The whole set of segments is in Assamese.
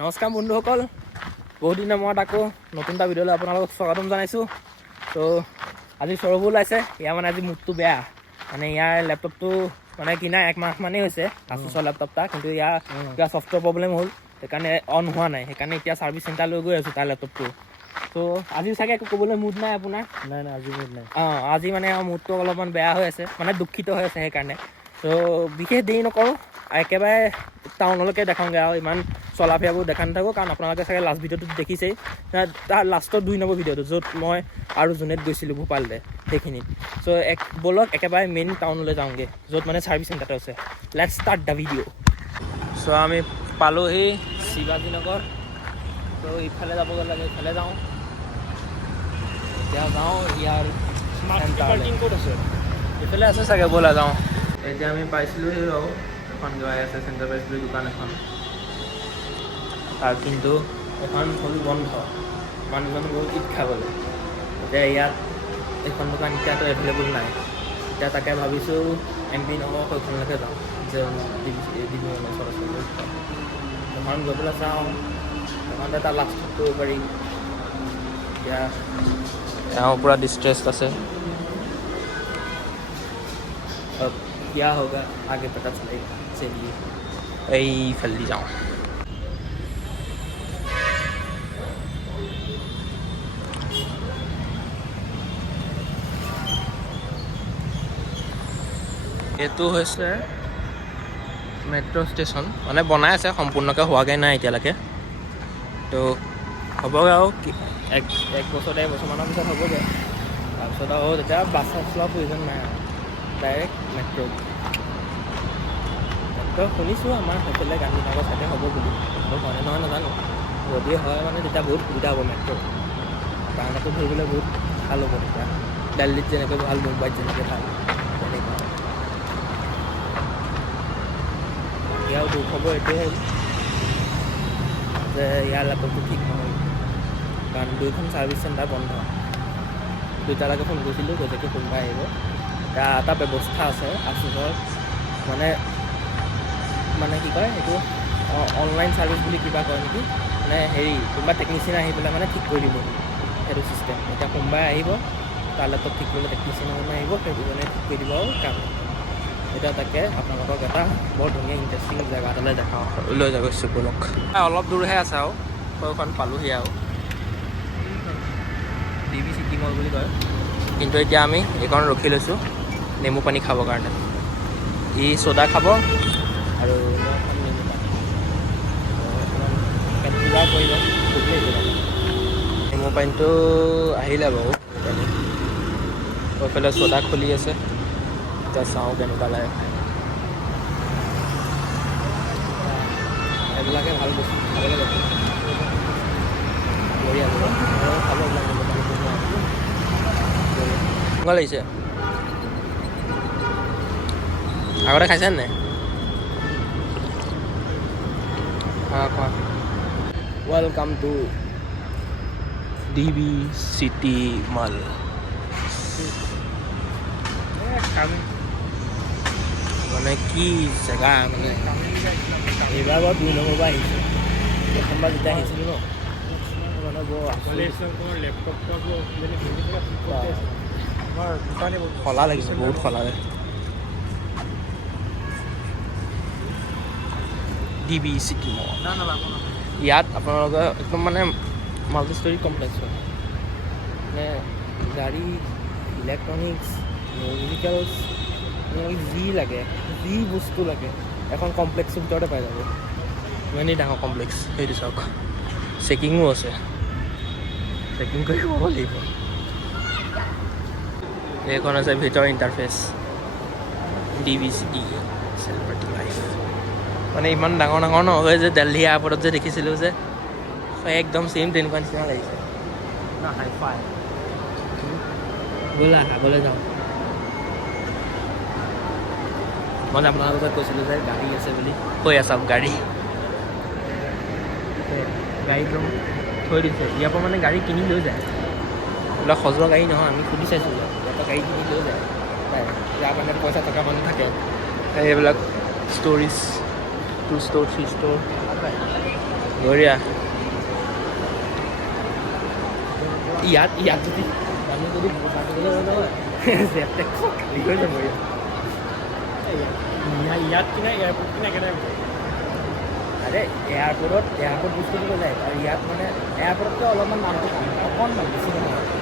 নমস্কাৰ বন্ধুসকল, বহুত দিনৰ মূৰত আকৌ নতুন এটা ভিডিঅ'লৈ আপোনালোকক স্বাগতম জনাইছোঁ। তো আজি সৌৰভো ওলাইছে। ইয়াৰ মানে আজি মুডটো বেয়া, মানে ইয়াৰ লেপটপটো মানে কিনা 1 মাহ মানেই হৈছে, আছুছৰ লেপটপটা, কিন্তু ইয়াৰ কিবা ছফ্টৱেৰ প্ৰব্লেম হ'ল, সেইকাৰণে অন হোৱা নাই। সেইকাৰণে এতিয়া ছাৰ্ভিচ চেণ্টাৰ লৈ গৈ আছোঁ তাৰ লেপটপটো। তো আজি চাগে একো ক'বলৈ মুড নাই আপোনাৰ? নাই আজি মুড নাই। আজি মানে মুডটো অলপমান বেয়া হৈ আছে, মানে দুখিত হৈ আছে সেইকাৰণে। তো বিশেষ দেৰি নকৰোঁ, একেবাৰে টাউনলৈকে দেখাওঁগৈ আৰু ইমান চলা ফিৰাবোৰ দেখা নাথাকোঁ, কাৰণ আপোনালোকে চাগে লাষ্ট ভিডিঅ'টোত দেখিছেই, তাৰ লাষ্টৰ 2 নম্বৰ ভিডিঅ'টো য'ত মই আৰু জুনেট গৈছিলোঁ ভূপাললৈ, সেইখিনিত। চ' ব'লক একেবাৰে মেইন টাউনলৈ যাওঁগৈ, য'ত মানে ছাৰ্ভিচ চেণ্টাৰটো আছে। Let's start the video'. So' আমি পালোহি শিৱাজী নগৰ। ত' ইফালে যাবগৈ লাগে, ইফালে যাওঁ। এতিয়া যাওঁ ইয়াৰ ক'ত আছে, এইফালে আছে চাগে, ব'লা যাওঁ। এতিয়া আমি পাইছিলোঁহি আৰু এখন গৈ আছে চেণ্টাৰ পাইছিলোঁ, দোকান এখন। আৰু কিন্তু এখন হ'ল বন্ধ, মানুহজন গ'ল ঈদ খাবলৈ। এতিয়া ইয়াত এইখন দোকান এতিয়াতো এভেইলেবল নাই। এতিয়া তাকে ভাবিছোঁ MP নগৰ সেইখনলৈকে যাওঁ, যে এখন গৈ পেলাই চাওঁ, সেইখনতে তাৰ লাষ্টত কৰিব পাৰি। এতিয়া তেওঁ পূৰা ডিষ্ট্ৰেছড আছে। क्या होगा आगे पता चलेगा। चलिए এইফালে যাওঁ। এইটো হৈছে মেট্ৰ' ষ্টেচন, মানে বনাই আছে, সম্পূৰ্ণকৈ হোৱাগৈ নাই এতিয়ালৈকে। তো হ'বগৈ আৰু এক বছৰ 1.5 বছৰমানৰ পিছত হ'বগৈ। তাৰপিছত আৰু তেতিয়া বাছ চাছ লোৱাৰ প্ৰয়োজন নাই আৰু, ডাইৰেক্ট মেট্ৰ'। শুনিছোঁ আমাৰ সেইফালে গান্ধীনগৰ চাইডে হ'ব বুলি, হয়নে নহয় নাজানো। যদি হয় মানে তেতিয়া বহুত সুবিধা হ'ব মেট্ৰ', কাৰণেতো ধৰিবলৈ বহুত ভাল হ'ব। তেতিয়া দিল্লীত যেনেকৈ ভাল, মুম্বাইত যেনেকৈ ভাল, তেনেকুৱা। বাকী আৰু দুখ হ'ব এইটোৱে হ'ল যে ইয়াৰ লেপটপটো ঠিক নহ'ল, কাৰণ 2খন ছাৰ্ভিচ চেণ্টাৰ বন্ধ। 2টালৈকে ফোন কৰিছিলোঁ, কৈছে কি সোমবাৰে আহিব। এটা ব্যৱস্থা আছে আছুছৰ, মানে কি কয় এইটো, অনলাইন ছাৰ্ভিচ বুলি কিবা কয় নেকি, মানে হেৰি কোনোবা টেকনিচিয়ান আহি পেলাই মানে ঠিক কৰি দিব, সেইটো ছিষ্টেম। এতিয়া সোমবাৰে আহিব, তাৰ লেপটপ ঠিক কৰিলে টেকনিচিয়ান আহিব, সেইটোজনে ঠিক কৰি দিব আৰু কাম। এতিয়া তাকে আপোনালোকক এটা বৰ ধুনীয়া ইণ্টাৰেষ্টিং জেগা এটালৈ দেখাওঁ, লৈ যাব গৈছোঁ ব'লক। অলপ দূৰহে আছে আৰু, সেইখন পালোহি আৰু, DB চিটি মল বুলি কয়। কিন্তু এতিয়া আমি এইখন ৰখি লৈছোঁ নেমু পানী খাবৰ কাৰণে। ই চ'দা খাব আৰু মই খাম নেমু পানী। পেট পূজা কৰিব, নেমু পানীটো আহিলে বাৰু। এইফালে চ'দা খুলি আছে, এতিয়া চাওঁ কেনেকুৱা লাগে। এইবিলাকে ভাল বস্তু খাবলৈ লাগে, বঢ়িয়া খাব লাগে। কেনেকুৱা লাগিছে? আগতে খাইছেনে নাই? খোৱা। ৱেলকাম টু DB চিটি মল। মানে কি জেগা, মানে এইবাৰ বাৰু 2 নম্বৰ পৰা আহিছোঁ, প্ৰথমবাৰ যেতিয়া আহিছিলোঁ ন, মানে বৰ খলা লাগিছে, বহুত খলা লাগে। DB চিটি মল, ইয়াত আপোনালোকে একদম মানে মাল্টি ষ্টৰী কমপ্লেক্স হয়, মানে গাড়ী, ইলেক্ট্ৰনিক্স, মিউজিকেলছ, যি লাগে, যি বস্তু লাগে এখন কমপ্লেক্সৰ ভিতৰতে পাই যাব। ইমানেই ডাঙৰ কমপ্লেক্স, সেইটো চাওক। চেকিঙো আছে, চেকিং কৰি হ'ব লাগিব। এইখন আছে ভিতৰ interface, DB city celebrity life. মানে ইমান ডাঙৰ নহয় যে দিল্লী এয়াৰপৰ্টত যে দেখিছিলোঁ যে, একদম ছেইম তেনেকুৱা নিচিনা লাগিছে না, হাই-ফাই। ব'লা আগলৈ যাওঁ। মানে আপোনালোকক কৈছিলোঁ যে গাড়ী আছে বুলি, কৈ আছক গাড়ী একদম থৈ দিছে। ইয়াৰ পৰা মানে গাড়ী কিনি লৈ যায়, এইবিলাক সজোৱা গাড়ী নহয়। আমি সুধি চাইছোঁ, ইয়াৰ পৰা গাড়ী কিনি লৈ যায়। ইয়াৰ মানে পইচা থকা মানুহ থাকে, এইবিলাক ষ্ট'ৰেজ 2 ষ্ট'ৰ 3 ষ্ট'ৰ বঢ়িয়া ইয়াত যদি আমি যদি ইয়াত কিনা এয়াৰপৰ্ট কিনা কেনেকৈ আৰে এয়াৰপৰ্ট বস্তুটো লৈ যায় আৰু ইয়াত মানে এয়াৰপৰ্টতকৈ অলপমান দামটো কম অকণমান বেছি নহয়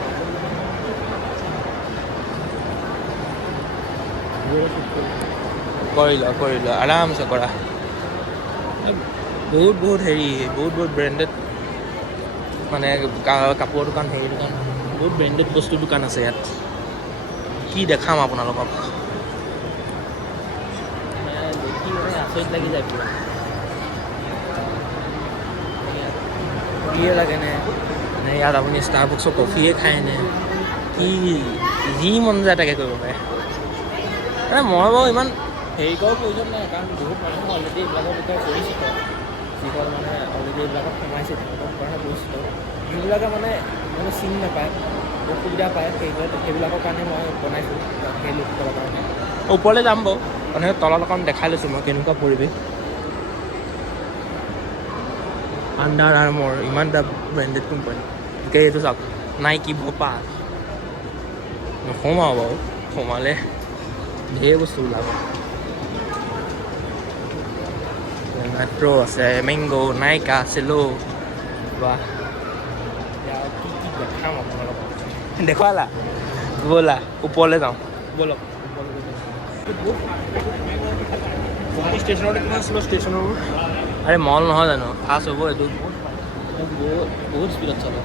কৰি লোৱা আৰামছে কৰা বহুত হেৰি বহুত ব্ৰেণ্ডেড মানে কাপোৰৰ দোকান হেৰি দোকান বহুত ব্ৰেণ্ডেড বস্তুৰ দোকান আছে ইয়াত কি দেখাম আপোনালোকক দেখি মানে আচৰিত লাগি যায় পুৰা কফিয়ে লাগেনে নে ইয়াত আপুনি ষ্টাৰবক্সৰ কফিয়ে খায়নে কি যি মন যায় তাকে কৰিব পাৰে মই বাৰু ইমান হেৰি কৰাৰ প্ৰয়োজন নাই কাৰণ বহুত মানুহ অলৰেডি এইবিলাকৰ বিষয়ে পৰিচিত যিসকল মানে অলৰেডি এইবিলাকত সোমাইছে তেওঁলোকৰ কাৰণে পৰিচিত যিবিলাকে মানে চিনি নাপায় অসুবিধা পায় সেইবিলাকৰ কাৰণে মই বনাইছোঁ সেই লোকসকলৰ কাৰণে ওপৰলৈ যাম বাৰু মানে তলত অকণ দেখাই লৈছোঁ মই কেনেকুৱা পৰিৱেশ আণ্ডাৰ আৰ্মৰ ইমান এটা ব্ৰেণ্ডেড কোম্পানী গতিকে এইটো চাওক নাইকি ভোপা নোসোমাওঁ বাৰু সোমালে ঢেৰ বস্তু ওলাব মেট্ৰ' আছে মেংগ' নাইকা চেলো বা কি দেখাম আপোনালোকক দেখুৱালা ব'লা ওপৰলৈ যাওঁ ব'লক ষ্টেচনতে কিমান আছিলে ষ্টেচনৰ আৰে মল নহয় জানো ফাষ্ট হ'ব এইটো বহুত স্পীডত চলে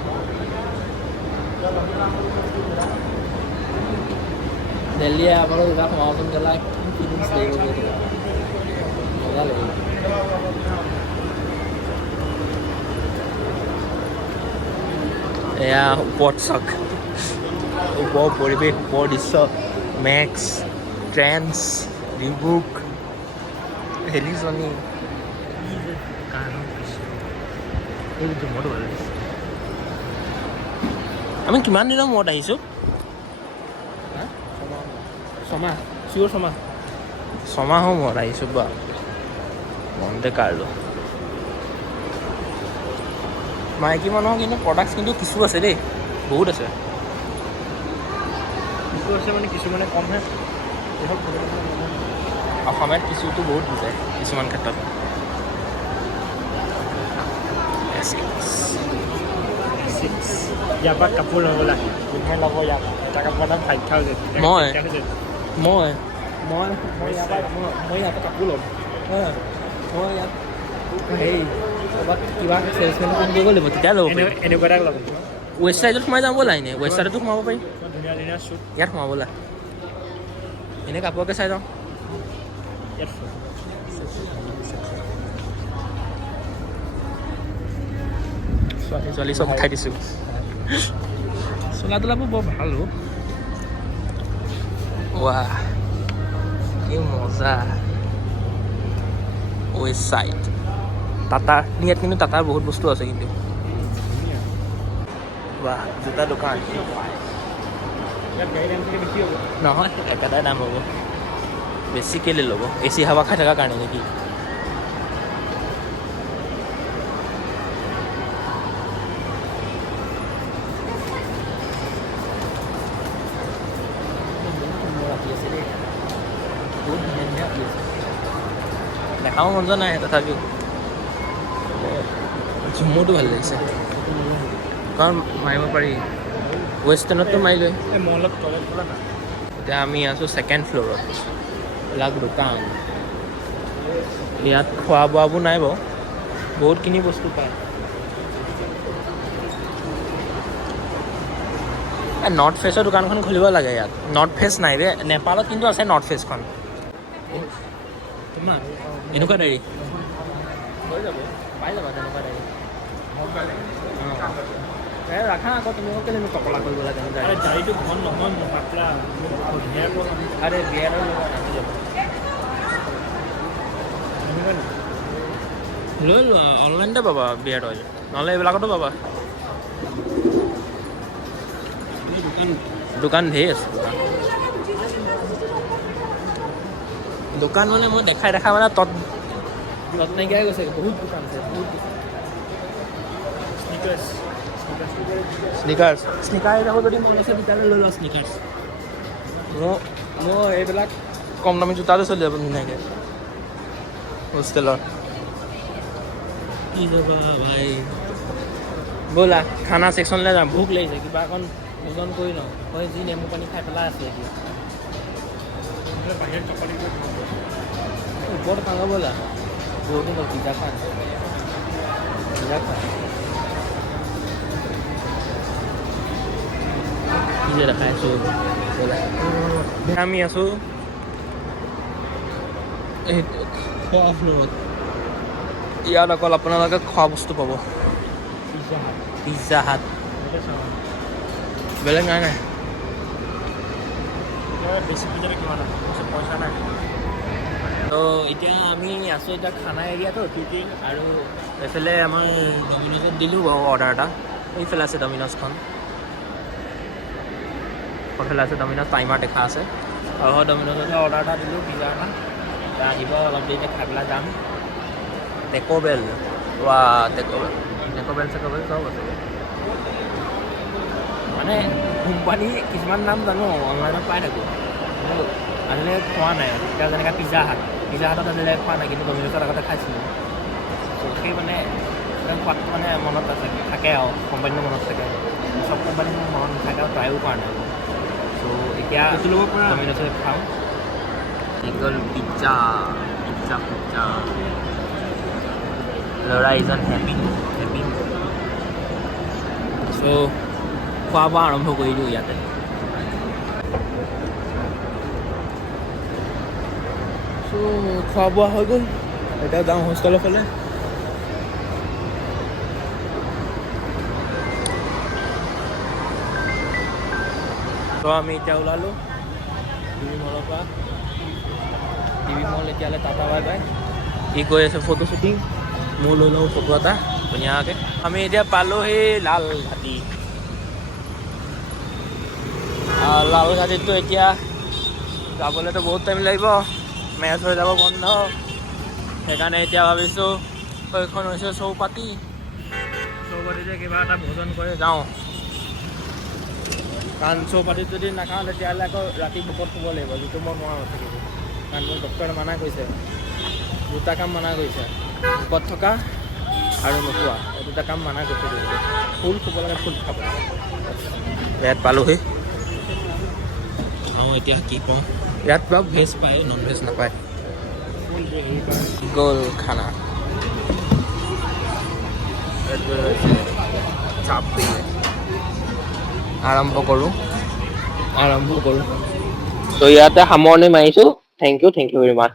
দিল্লী আপোনালোক এটা সোমাবচোন গেলা কি ফিলিংছ লাগিব মজা লাগিব এয়া ওপৰত চাওক ওপৰৰ পৰিৱেশ ওপৰৰ দৃশ্য মেক্স ট্ৰেন্স ৰিবুক হেলিজনী আমি কিমান দিনৰ মূৰত আহিছোঁ ছমাহৰ মূৰত আহিছোঁ বা মনতে কাৰ্লো মাইকী মানুহৰ কিন্তু প্ৰডাক্টছ কিন্তু কিছু আছে দেই বহুত আছে মানে কিছুমানে কমহে অসমীয়াত কিছুতো বহুত বুজায় কিছুমান ক্ষেত্ৰত ইয়াৰ পৰা কাপোৰ ল'বলৈ আহি কোনে ল'ব ইয়াৰ পৰা এটা কাপোৰৰ দাম 5,000 মই ইয়াৰ পৰা কাপোৰ ল'ম মই ইয়াত হেৰি ক'ৰবাত কিবা চেলচমেন কাম কৰিব লাগিব তেতিয়া ল'ব পাৰিম এনেকুৱা এটা ল'ব ৱেবছাইটত সোমাই যাব ব'লা এনেই ৱেবছাইটতো সোমাব পাৰি ধুনীয়া ধুনীয়া শ্বুট ইয়াত সোমাব ব'লা এনেই কাপোৰকে চাই যাওঁ ইয়াত ছোৱালী চব উঠাই দিছোঁ চোলা তোলাবোৰ বৰ ভাল ৱাহ কি মজা ৱেষ্ট চাইড টাটাৰ ইয়াত কিন্তু টাটাৰ বহুত বস্তু আছে কিন্তু ৱাহ জোতা দোকান নহয় একেটাই দাম হ'ব বেছি কেলৈ ল'ব এ চি হাৱা খাই থকাৰ কাৰণে নেকি দেখাও মন যোৱা নাই তথাপিও ঝুমুৰটো ভাল লাগিছে কাৰণ মাৰিব পাৰি ৱেষ্টাৰ্ণততো মাৰিলে মলত তলত বোলা না এতিয়া আমি আছোঁ ছেকেণ্ড ফ্ল'ৰত লাগ দোকান ইয়াত খোৱা বোৱাবোৰ নাই বাৰু বহুতখিনি বস্তু পায় নৰ্থ ফেচৰ দোকানখন খুলিব লাগে ইয়াত নৰ্থ ফেচ নাই ৰে নেপালত কিন্তু আছে নৰ্থ ফেচখন কিমান এনেকুৱা ডায়েৰী হৈ যাব পাই যাবা তেনেকুৱা ডায়েৰী ৰাখা আকৌ তুমি কেলৈ মোক কপলা কৰিব লাগে গাড়ীটো ঘন নহয় মোৰ পাতলা আৰে বিয়াৰৰ লগত আহি যাব লৈ লোৱা অনলাইনতে পাবা বিয়াৰ অইল নহ'লে এইবিলাকতো পাবা দোকান ঢেৰ আছে দোকান মানে মই দেখাই মানে তত নাইকিয়াই গৈছে বহুত দোকান আছে বহুত স্নিকাৰ্ছ স্নিকাৰ যাব যদি মন আছে তেতিয়াহ'লে লৈ লোৱা স্নিকাৰ্ছ মোৰ এইবিলাক কম দামী জোতাটো চলি যাব ধুনীয়াকৈ হোষ্টেলৰ কি যাবা ভাই ব'লা খানা ছেকশ্যনলৈ যাম ভোক লাগিছে কিবা অকণ ভোজন কৰি লওঁ মই যি নেমু পানী খাই পেলাই আছে এতিয়া বাহিৰত চকলি ওপৰত খাওঁ ব'লা বহুতো হ'ল পিজ্জা খোৱা পিজ্জা খোৱা কি যে দেখাই আছোঁ ব'লা আমি আছোঁ খোৱা ফ্ল'ৰত ইয়াত অকল আপোনালোকে খোৱা বস্তু পাব পিজ্জা হাট বেলেগ নাই নাই বেছি পিজাৰে কিমান পইচা নাই তো এতিয়া আমি আছোঁ এতিয়া খানা এৰিয়াটো টিটিং আৰু এইফালে আমাৰ ডমিন'জত দিলোঁ বাৰু অৰ্ডাৰ এটা এইফালে আছে ডমিন'জখন এইফালে আছে ডমিন'জ টাইমাৰ দেখা আছে আৰু ডমিন'জতে অৰ্ডাৰ এটা দিলোঁ পিজ্জা এটা আহিব অলপ দেৰিতে খাই পেলাই যাম টেক'বেল ৱা টেক'বেল চেক'বেল চব আছে মানে কোম্পানী কিছুমান নাম জানো অনলাইনত পাই থাকোঁ কিন্তু আজিলৈ খোৱা নাই এতিয়া যেনেকৈ পিজ্জা হাটত আজিলৈ খোৱা নাই কিন্তু ডমিন'জত আগতে খাইছিলোঁ ত' সেই মানে সোৱাদটো মানে মনত আছে থাকে আৰু কোম্পানীটো মনত থাকে চব কোম্পানী মোৰ মনত নাথাকে আৰু ট্ৰাইও কৰা নাই ত' এতিয়া ডমিন'জত খাওঁ চিংগল পিজ্জা ল'ৰা ইজন হেপী চ' খোৱা বোৱা আৰম্ভ কৰি দিওঁ ইয়াতে চ' খোৱা বোৱা হৈ গ'ল এতিয়া যাওঁ হোষ্টেলৰ ফালে ত' আমি এতিয়া ওলালোঁ টিভি মলৰ পৰা টিভি মল এতিয়ালৈ টাটা বাই বাই ই গৈ আছে ফটো শ্বুটিং মোৰ লৈ লওঁ ফটো এটা ধুনীয়াকৈ আমি এতিয়া পালোহি লালঘাটি লালঘাটিততো এতিয়া যাবলৈতো বহুত টাইম লাগিব মেচ হৈ যাব বন্ধ সেইকাৰণে এতিয়া ভাবিছোঁ সেইখন হৈছে চৌপাতিতে কিবা এটা ভোজন কৰি যাওঁ কাৰণ চৌপাতিত যদি নাখাওঁ তেতিয়াহ'লে আকৌ ৰাতি ভোকত শুব লাগিব যিটো মই মনত নাথাকিব কাৰণ মোৰ ডক্টৰে মানা কৰিছে দুটা কাম মানা কৰিছে ভোকত থকা আৰু নোখোৱা এই দুটা কাম মানা কৰিছে ফুল শুব লাগে ফুল খাব লাগে ইয়াত পালোহি চাওঁ এতিয়া কি কওঁ ইয়াত বাৰু ভেজ পায় নন ভেজ নাপায় গ'ল খানা আৰম্ভ কৰোঁ ত' ইয়াতে সামৰণি মাৰিছোঁ থেংক ইউ ভেৰি মাছ